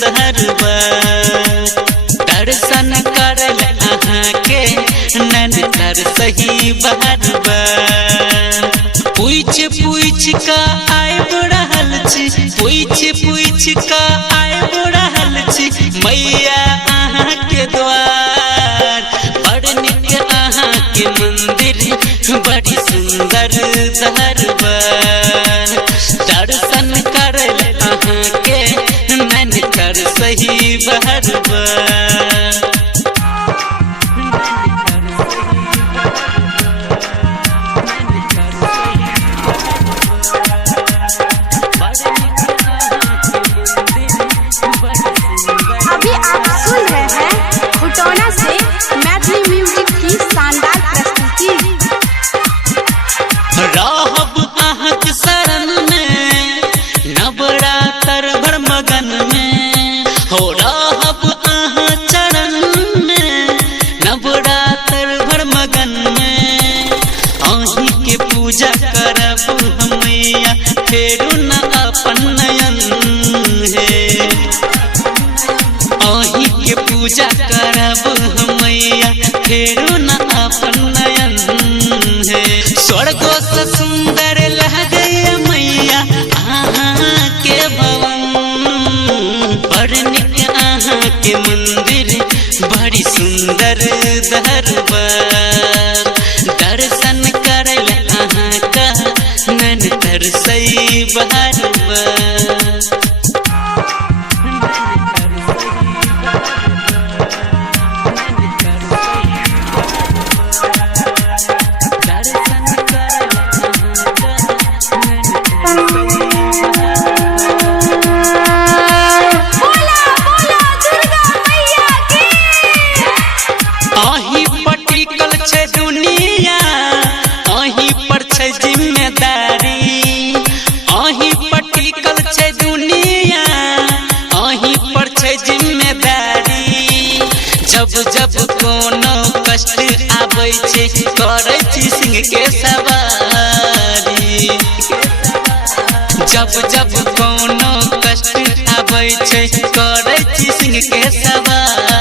दरबार दर्शन करल अहाँ के नैन तरसही बार बार पूछ पूछ का आइब रहल छी पूछ का आइब रहल छी मैया अहाँ के द्वार बड़ निक अहाँ के मंदिर बड़ी सुंदर दरबार दर्शन करल अहाँ के नैन तरसही बार बार अभी आप सुन रहे हैं खुटौना से मैथिली म्यूजिक की शानदार प्रस्तुति। रहब अहाँक शरण में नवरात्र भर मगन में हो रहब अहाँ चरण में नवरात्र भर मगन में अहीं के पूजा करब हम मैया फेरू न अपन नयन है अहीं के पूजा करब हम मैया फेरू न अपन नयन है स्वर्गो से सुंदर लगे मैया अहाँ के भवन बड़ निक अहाँ के मंदिर बड़ी सुंदर दरबार दर्शन करल अहाँ का नैन तरसई बार बार अहीं पर टिकल छै दुनिया अहीं पर छै जिम्मेदारी अहीं पर टिकल छै दुनिया अहीं पर छै जिम्मेदारी जब जब कोनो कष्ट आबै छै करै छी सिंह के सवारी जब जब कोनो कष्ट आबै छै करै छी सिंह के सवारी